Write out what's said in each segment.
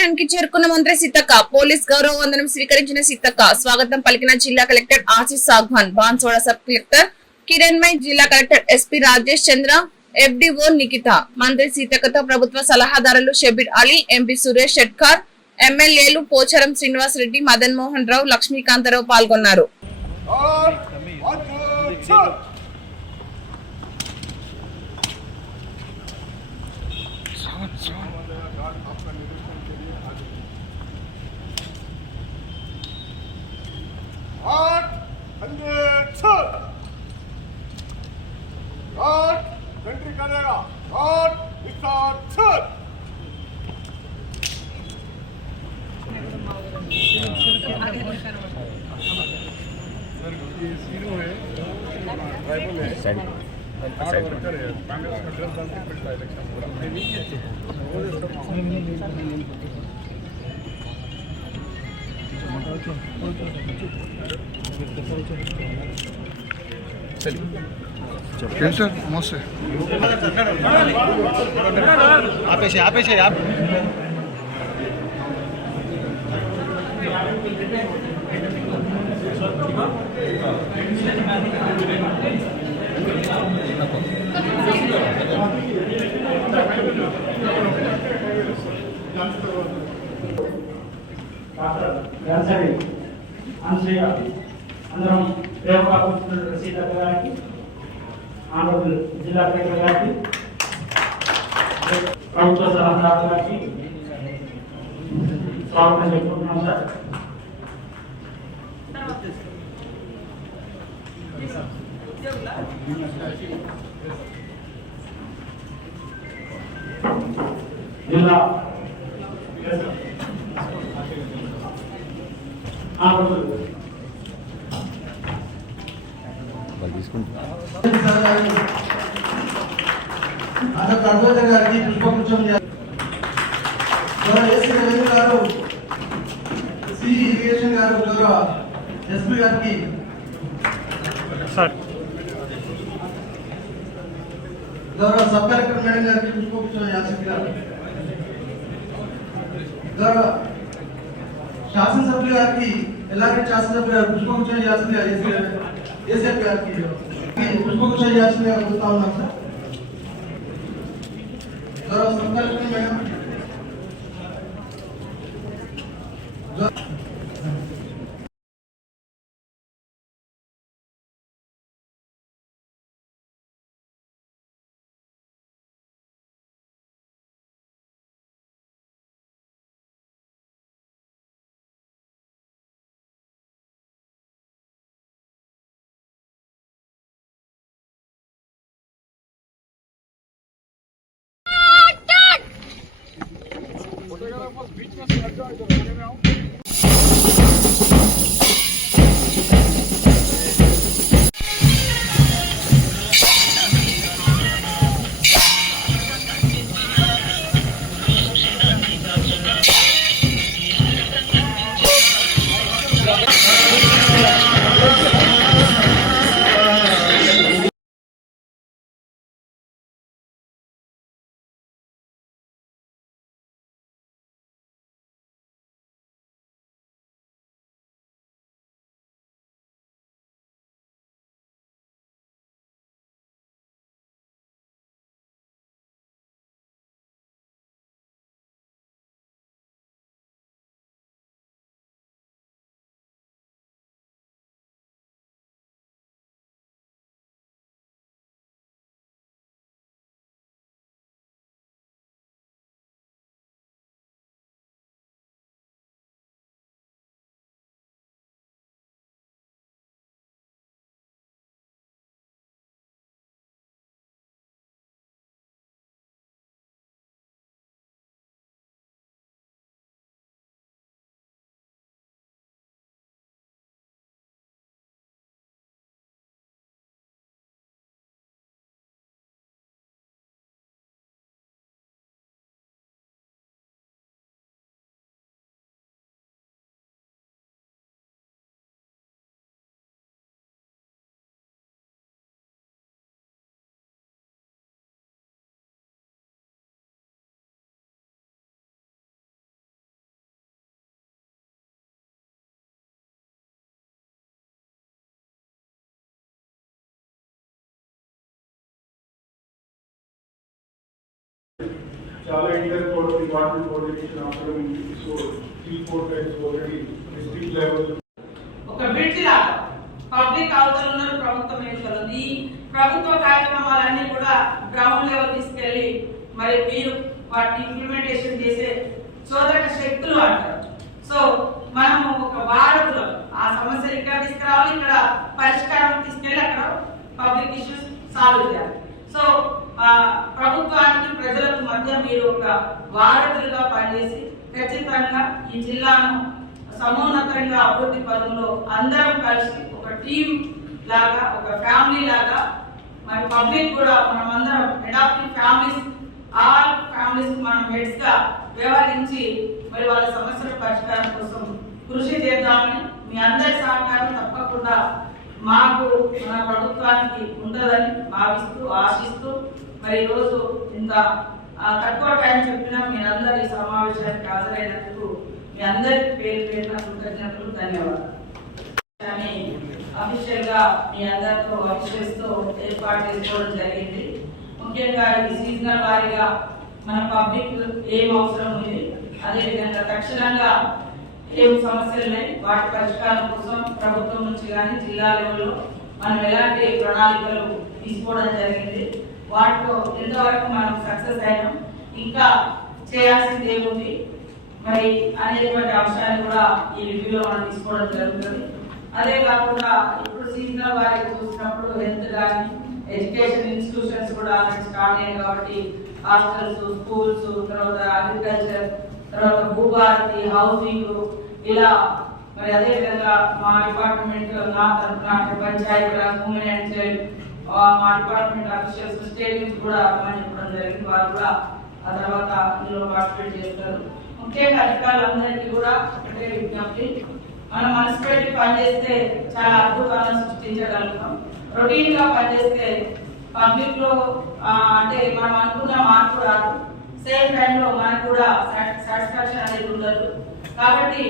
కార్యాలయానికి చేరుకున్న మంత్రి సీతక్క పోలీస్ గౌరవ వందనం స్వీకరించిన సీతక్క స్వాగతం పలికిన జిల్లా collector Ashish Sangwan, Banswada sub collector Kiranmayi, జిల్లా collector SP Rajesh Chandra, FDO Nikhita. మంత్రి సీతక్కతో ప్రభుత్వ సలహాదారులు షబీర్ అలీ, ఎంపీ సురేష్ షెట్కార్, ఎమ్మెల్యేలు పోచారం శ్రీనివాస్ రెడ్డి, మదన్ మోహన్ రావు, లక్ష్మీకాంతరావు పాల్గొన్నారు. कंट्री करेगा चलिए सर नमस्ते आपेशे आप అందరం ప్రేమగా సీతక్క గారికి, ఆనరబుల్ జిల్లా కలెక్టర్ గారికి, ప్రభుత్వ సలహాదారు గారికి స్వాగతం చెప్పుకుంటున్నాం సార్. జిల్లా ఆనరబుల్ అడ్వైజర్ గారికి పుష్పగుచ్చం ఏసీ రవీంద్ర గారు, సి ఇరిగేషన్ గారు, గౌరవ ఎస్పీ గారికి, గౌరవ సబ్ కలెక్టర్ మేడం గారికి పుష్పగుచ్చం యాసిక్ గారు, గౌరవ శాసనసభ్యులు గారికి, ఎల్లారెడ్డి శాసనసభ్యులు గారు పుష్పగుచ్చం యాసిక్ గారు, ఏసీఎఫ్ గారికి పుష్పగుచ్చం యాసిక్ గారు కోరుతా ఉన్నాం సార్. గౌరవ సబ్ కలెక్టర్ మేడం చాలా ఇంటర్ కోడ్ డిపార్ట్మెంట్ కోఆర్డినేషన్ అవసరం ఉంది. So 3-4 times already district level ఒక బ్రిడ్జ్ లాగా పబ్లిక్ అవతల ఉన్నారు, ప్రభుత్వం ఎన్నికలు ఉంది. ఈ ప్రభుత్వ కార్యక్రమాలన్నీ కూడా గ్రౌండ్ లెవెల్ తీసుకెళ్లి మరి మీరు వాటిని ఇంప్లిమెంటేషన్ చేసే చోదక శక్తులు అంటారు. సో మనము ఒక వారధిలో ఆ సమస్యలు ఇక్కడ తీసుకురావాలి, ఇక్కడ పరిష్కారం తీసుకెళ్లి అక్కడ పబ్లిక్ ఇష్యూస్ సాల్వ్ చేయాలి. సో ప్రభుత్వానికి ప్రజలకు మధ్య మీరు ఒక వారధులుగా పనిచేసి ఖచ్చితంగా ఈ జిల్లాను సమున్నతంగా అభివృద్ధి పదంలో అందరం కలిసి ఒక టీం లాగా, ఒక ఫ్యామిలీ లాగా, మరి పబ్లిక్ కూడా మనం అందరం అడాప్టింగ్ ఫ్యామిలీస్, ఆల్ ఫ్యామిలీస్ మనం హెడ్స్ గా వ్యవహరించి మరి వాళ్ళ సమస్యల పరిష్కారం కోసం కృషి చేద్దామని మీ అందరి సహకారం తప్పకుండా మాకు మన ప్రభుత్వానికి ఉంటుందని భావిస్తూ ఆశిస్తూ మరి ఈరోజు ఇంత తక్కువ టైం చెప్పినా మీరందరూ ఈ సమావేశానికి హాజరైనందుకు మీ అందరికి పేరు పేరున కృతజ్ఞతలు, ధన్యవాదాలు. అఫీషియల్ గా మీ అందరితో అభిషేక్తో ఏర్పాటు చేసుకోవడం జరిగింది. ముఖ్యంగా ఈ సీజనల్ వారీగా మన పబ్లిక్ ఏం అవసరం ఉంది, అదేవిధంగా తక్షణంగా ఏం సమస్యలు ఉన్నాయి, వాటి పరిష్కారం కోసం ప్రభుత్వం నుంచి కానీ జిల్లా లెవెల్లో మనం ఎలాంటి ప్రణాళికలు తీసుకోవడం జరిగింది, వాటిలో ఎంతవరకు మనం సక్సెస్ అయినాం, ఇంకా చేయాల్సింది ఏముంది మరి అనేటువంటి అంశాన్ని కూడా ఈ రివ్యూలో మనం తీసుకోవడం జరుగుతుంది. అదే కాకుండా ఇప్పుడు సీజనల్ వారికి చూసినప్పుడు హెల్త్ కానీ ఎడ్యుకేషన్ ఇన్స్టిట్యూషన్స్ కూడా స్టార్ట్ అయ్యాయి కాబట్టి హాస్టల్స్, స్కూల్స్, తర్వాత అగ్రికల్చర్, తర్వాత భూభారతి, హౌసింగ్, ఇలా మరి అదే విధంగా మా డిపార్ట్మెంట్ నా తరఫున పంచాయతీరాజ్, ఉమెన్ అండ్ చైల్డ్, మా డిపార్ట్మెంట్ అఫీషియల్స్ స్టేట్ నుంచి కూడా రమ్మని చెప్పడం జరిగింది. వారు కూడా ఆ తర్వాత ఇందులో పార్టిసిపేట్ చేస్తారు. ముఖ్యంగా అధికారులందరికీ కూడా ఒకటే విజ్ఞప్తి, మనం మనసు పెట్టి పనిచేస్తే చాలా అద్భుతాలను సృష్టించగలుగుతాం. రొటీన్ గా పనిచేస్తే పబ్లిక్ లో అంటే మనం అనుకున్న మార్పు రాదు, సేమ్ టైంలో మనకు కూడా సాటిస్ఫాక్షన్ అనేది ఉండదు. కాబట్టి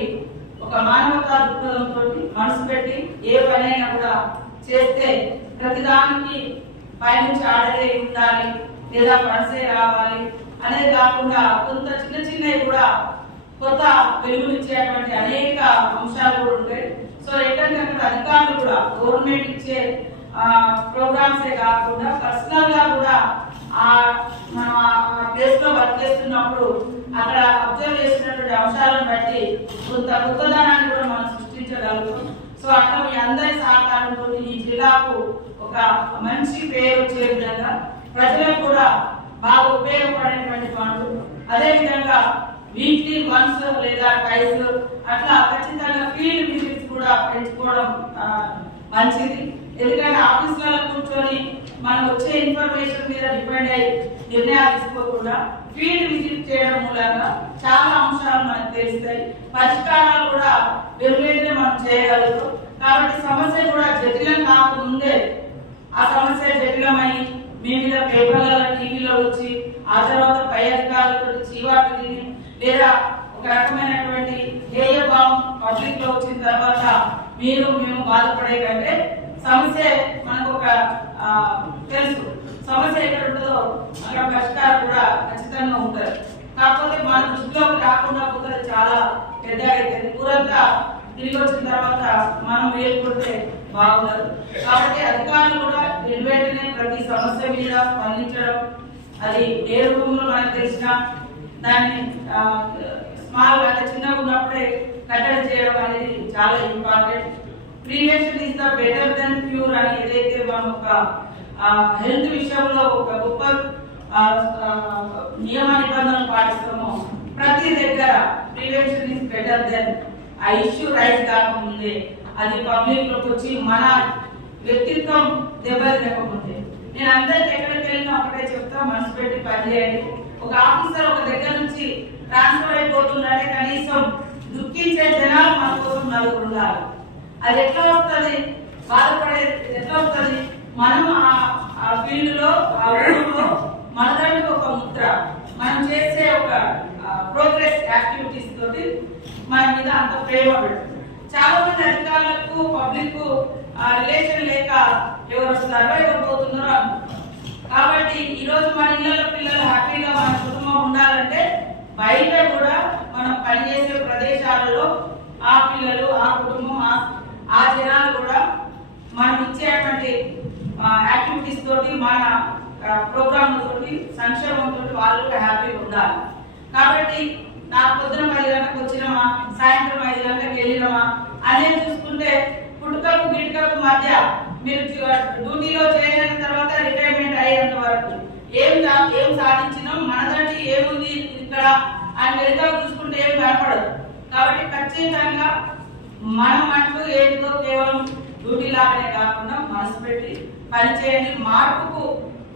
ఒక మానవతా దృక్పథంతో మనసు పెట్టి ఏ పనైనా కూడా చేస్తే ప్రతిదానికి పైనుంచి ఆర్డరే ఉండాలి లేదా ఫండ్సే రావాలి అనేది కాకుండా కొంత చిన్న చిన్నవి కూడా కొత్త వెలుగునిచ్చేటువంటి అనేక అంశాలు కూడా ఉంటాయి. సో ఎక్కడికక్కడ అధికారులు కూడా గవర్నమెంట్ ఇచ్చే ప్రోగ్రామ్సే కాకుండా పర్సనల్ గా కూడా మనం ఆ ప్లేస్ లో వర్క్ చేస్తున్నప్పుడు అక్కడ అబ్జర్వ్ చేసినటువంటి అంశాలను బట్టి కొంత కొత్తదనాన్ని కూడా మనం సృష్టించగలుగుతాం. సో అట్లా మీ అందరి సహకారంతో ఈ జిల్లాకు ఒక మంచి పేరు వచ్చే విధంగా ప్రజలకు కూడా బాగా ఉపయోగపడేటువంటి పనులు, అదే విధంగా వీక్లీ వన్స్ లేదా ట్వైస్ అట్లా ఖచ్చితంగా ఫీల్డ్ విజిట్స్ కూడా పెంచుకోవడం మంచిది. ఎందుకంటే ఆఫీసులలో కూర్చొని మనం వచ్చే ఇన్ఫర్మేషన్ మీద డిపెండ్ అయ్యి నిర్ణయాలు తీసుకోకుండా ఫీల్డ్ విజిట్ చేయడం మూలంగా చాలా అంశాలు మనకు తెలుస్తాయి, పరిష్కారాలు కూడా వెలువెంటనే మనం చేయగలుగుతాం. కాబట్టి సమస్య కూడా జటిలం కాకముందే ఆ సమస్య జటిలమై మీ మీద పేపర్లలో, టీవీలో వచ్చి ఆ తర్వాత పై అధికారులతో చీవాట్లు తిని లేదా ఒక రకమైనటువంటి హేయ భావం పబ్లిక్ లో వచ్చిన తర్వాత మీరు మేము బాధపడే కంటే సమస్య మనకు ఒక తెలుసు, సమస్య ఎక్కడ ఉంటుందో అక్కడ పరిష్కారం కూడా ఖచ్చితంగా ఉంటుంది. కాకపోతే మన దృష్టిలోకి రాకుండా పోతే చాలా పెద్దగా అవుతుంది. ఊరంతా తిరిగి వచ్చిన తర్వాత మనం వేలుకుంటే బాగుండదు. కాబట్టి అధికారులు కూడా వెంటనే ప్రతి సమస్య మీద స్పందించడం, అది ఏ రూపంలో మనకు తెలిసినా దాన్ని స్మాల్ అంటే చిన్నగా ఉన్నప్పుడే కట్టడి చేయడం అనేది చాలా important. Prevention is the better than cure అని ఏదైతే మనం ఒక హెల్త్ విషయంలో ఒక గొప్ప నియమ నిబంధనలు పాటిస్తామో ప్రతి దగ్గర ప్రివెన్షన్ ఇస్ బెటర్ దెన్ ఆ ఇష్యూ రైజ్ కాకముందే అది పబ్లిక్ లోకి వచ్చి మన వ్యక్తిత్వం దెబ్బతినకముందే. నేను అందరికి ఎక్కడికి వెళ్ళినా ఒకటే చెప్తా, మనసు పెట్టి పనిచేయండి. ఒక ఆఫీసర్ ఒక దగ్గర నుంచి ట్రాన్స్ఫర్ అయిపోతుందంటే కనీసం దుఃఖించే జనాలు మన కోసం నలుగురు ఉండాలి. అది ఎట్లా వస్తుంది, బాధపడేది ఎట్లా వస్తుంది, మనం ఆ ఫీల్డ్ లో ఆ ఊళ్ళో మనదంటే ఒక ముద్ర, మనం చేసే ఒక ప్రోగ్రెస్ యాక్టివిటీస్ తోటి మన మీద అంత ప్రేమ పెడుతుంది. చాలా మంది అధికారులకు పబ్లిక్ రిలేషన్ లేక ఎవరు వస్తారో ఎవరు పోతున్నారో అనుకుంటారు. కాబట్టి ఈ రోజు మన ఇళ్ళలో పిల్లలు హ్యాపీగా మన కుటుంబం ఉండాలంటే బయట కూడా మనం పనిచేసే ప్రదేశాలలో ఆ పిల్లలు ఆ కుటుంబం ఆ జనాలు కూడా మనం ఇచ్చేటువంటి యాక్టివిటీస్ తోటి మన ప్రోగ్రామ్ తోటి సంక్షేమంతో వాళ్ళు హ్యాపీగా ఉండాలి. కాబట్టి నా పొద్దున 10 గంటలకు వచ్చినామా సాయంత్రం 5 గంటలకు వెళ్ళినామా అనేది చూసుకుంటే పుట్టుకకు గిట్టుకకు మధ్య మీరు డ్యూటీలో చేరిన తర్వాత రిటైర్మెంట్ అయ్యేంత వరకు ఏం సాధించినాం మనదంటే ఏముంది ఇక్కడ అని వెనుక చూసుకుంటే ఏం కనపడదు. కాబట్టి ఖచ్చితంగా మనం అంటూ ఏంటో కేవలం డ్యూటీ లాగానే కాకుండా మనసు పెట్టి పనిచేయండి. మార్పుకు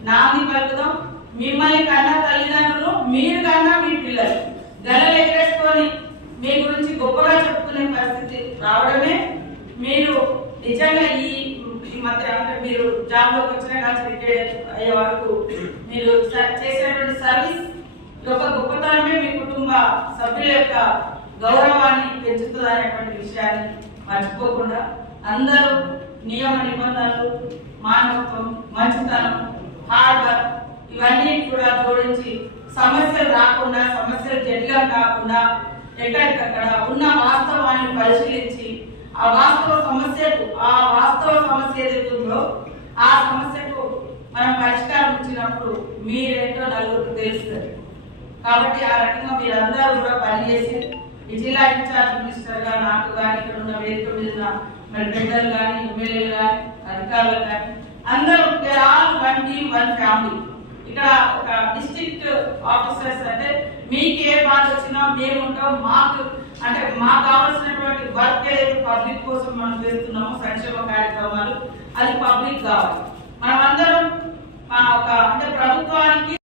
నాంది పలుకుదాం. మిమ్మల్ని కన్నా తల్లిదండ్రులు మీరు కన్నా మీ పిల్లలు గలలు ఎగరేసుకొని మీ గురించి గొప్పగా చెప్పుకునే పరిస్థితి రావడమే మీరు నిజంగా ఈ మధ్య అంటే మీరు జాబ్ లోకి వచ్చిన కానీ రిటైర్ అయ్యే వరకు మీరు చేసేటువంటి సర్వీస్ యొక్క గొప్పతనమే మీ కుటుంబ సభ్యుల యొక్క గౌరవాన్ని పెంచుతుంది అనేటువంటి విషయాన్ని మర్చిపోకుండా అందరూ నియమ నిబంధనలు మానవత్వం మంచితనం హార్డ్ వర్క్ ఇవన్నీ కూడా జోడించి సమస్యలు రాకుండా సమస్యలు జటిలం కాకుండా ఎక్కడికక్కడ ఉన్న వాస్తవాన్ని పరిశీలించి ఆ వాస్తవ సమస్య ఏదైతుందో ఆ సమస్యకు మనం పరిష్కారం ఇచ్చినప్పుడు మీరేంటో నలుగురికి తెలుస్తుంది. కాబట్టి ఆ రకంగా మీరందరూ కూడా పనిచేసి ఈ జిల్లా ఇన్ఛార్జ్ మినిస్టర్ గా నాకు కానీ ఇక్కడ ఉన్న వేదిక మీద మరి పెద్దలు కానీ ఎమ్మెల్యేలు కానీ అధికారులు కానీ అందరూ ఆల్ 1 టీమ్ 1 ఫ్యామిలీ. ఇక్కడ ఒక డిస్ట్రిక్ట్ ఆఫీసర్స్ అంటే మీకు ఏ బాధ వచ్చినా మేము ఉంటాం. మాకు కావాల్సినటువంటి వర్క్ ఏదైతే పబ్లిక్ కోసం మనం చేస్తున్నామో సంక్షేమ కార్యక్రమాలు అది పబ్లిక్ కావాలి. మనమందరం అంటే ప్రభుత్వానికి